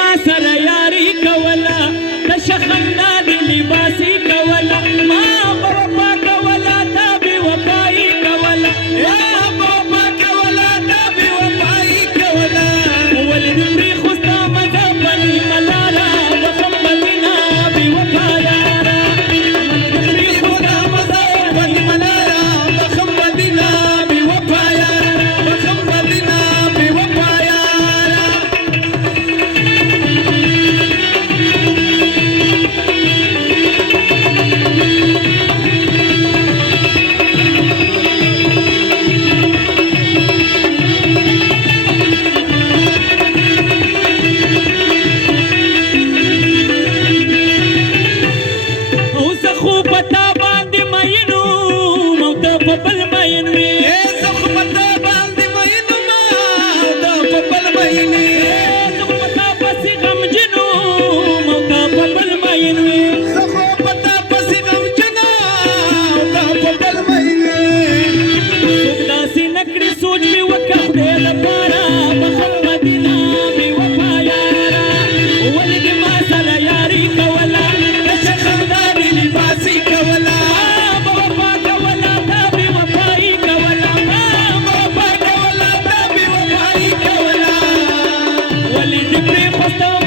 ما سره یاري کوله د شخنا د لباسي کوله ما بابا کوله تا بي وفاي کوله يا بابا کوله تا بي وفاي کوله ولې دې خوستا مزه بني ملارا وخم مدينه بي وفايا ولې دې خوستا مزه بني ملارا وخم مدينه بي وفايا وخم مدينه بي وفايا Costa